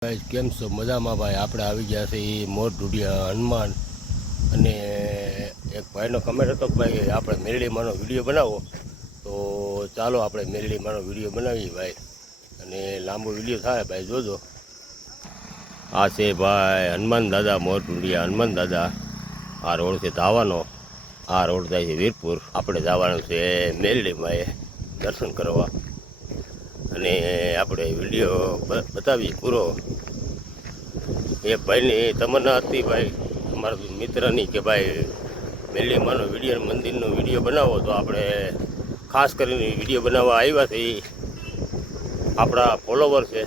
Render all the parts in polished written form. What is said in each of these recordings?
ભાઈ કેમ છો? મજામાં ભાઈ. આપણે આવી ગયા છે એ મોર ઢૂંઢિયા હનુમાન. અને એક ભાઈનો કમેન્ટ હતો કે ભાઈ આપણે મેરડીમાંનો વિડીયો બનાવો, તો ચાલો આપણે મેરડીમાંનો વિડીયો બનાવીએ ભાઈ. અને લાંબો વિડીયો થાય ભાઈ, જોજો. આ છે ભાઈ હનુમાન દાદા, મોર ઢૂંઢિયા હનુમાન દાદા. આ રોડ છે ધાવાનો, આ રોડ જાય છે વીરપુર. આપણે જવાનું છે મેરડીમાં એ દર્શન કરવા. અને આપણે વિડીયો બતાવીએ પૂરો. એક ભાઈની તમન્ના હતી ભાઈ, અમારા મિત્રની, કે ભાઈ મેરડીમાંનો વિડીયો, મંદિરનો વિડીયો બનાવો. તો આપણે ખાસ કરીને વિડીયો બનાવવા આવ્યા છે. એ આપણા ફોલોવર છે.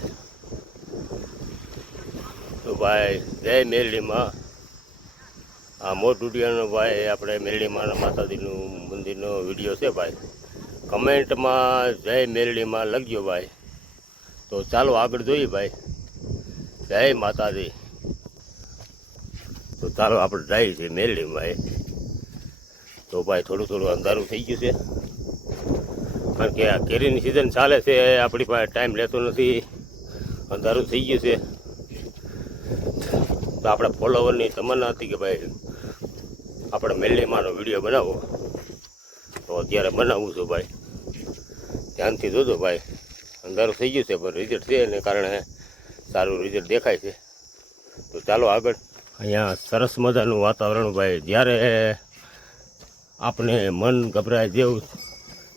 તો ભાઈ જય મેરડીમાં. આ મોર ઢૂંઢિયાનો ભાઈ આપણે મેરડીમાં માતાજીનું મંદિરનો વિડીયો છે ભાઈ. કમેન્ટમાં જય મેરડીમાં લખજો ભાઈ. તો ચાલો આગળ જોઈએ ભાઈ. જય માતાજી. તો ચાલો આપણે જઈએ છીએ મેરડીમાં. તો ભાઈ થોડું અંધારું થઈ ગયું છે, કારણ કે આ કેરીની સિઝન ચાલે છે. આપણી પાસે ટાઈમ રહેતો નથી, અંધારું થઈ ગયું છે. તો આપણા ફોલોવરની તમન્ના હતી કે ભાઈ આપણે મેરડીમાંનો વિડીયો બનાવો. તો અત્યારે બનાવું છું ભાઈ. ધ્યાનથી જોજો ભાઈ. અંધારું થઈ ગયું છે પણ રિઝલ્ટ છે, એને કારણે સારું રિઝલ્ટ દેખાય છે. તો ચાલો આગળ. અહીંયા સરસ મજાનું વાતાવરણ ભાઈ. જ્યારે આપણે મન ગભરાય જેવું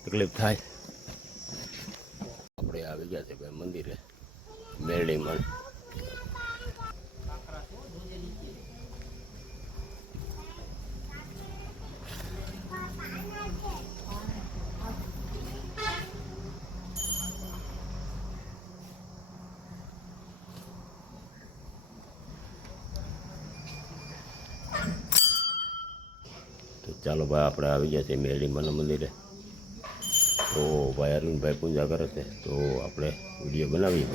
તકલીફ થાય. આપણે આવી ગયા છે ભાઈ મંદિરે મેરડીમાં. તો ચાલો ભાઈ આપણે આવી ગયા છીએ મેરડીમાંના મંદિરે. તો ભાઈ અરવિંદભાઈ પૂજા કરે છે, તો આપણે વિડીયો બનાવીએ.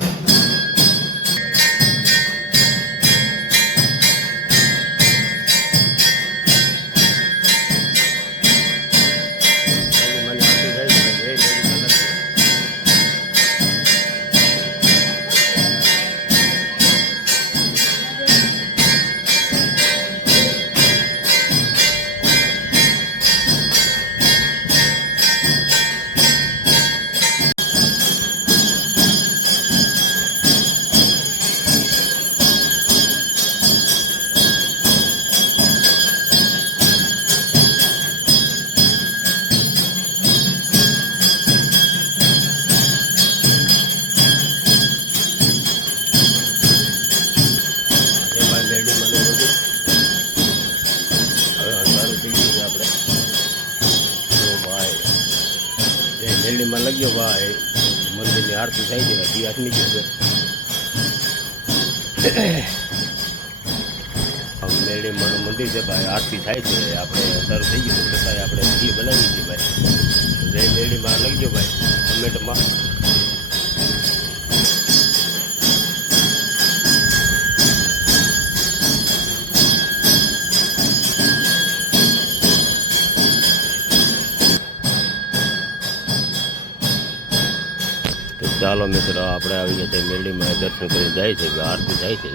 મેરડીમાં લગ્યો ભાઈ. મંદિરની આરતી થાય છે, દિયાસ નીકળે છે. મેરડીમાંનું મંદિર છે ભાઈ, આરતી થાય છે. આપણે અંધારું થઈ ગયું છતાંય આપણે વિડીયો બનાવી છીએ ભાઈ. જય મેરડીમાં લખજો ભાઈ કમેન્ટમાં. ચાલો મિત્રો, આપણે આવી ગયા છીએ મેરડીમાં. દર્શન કરી જાય છે, આરતી થાય છે.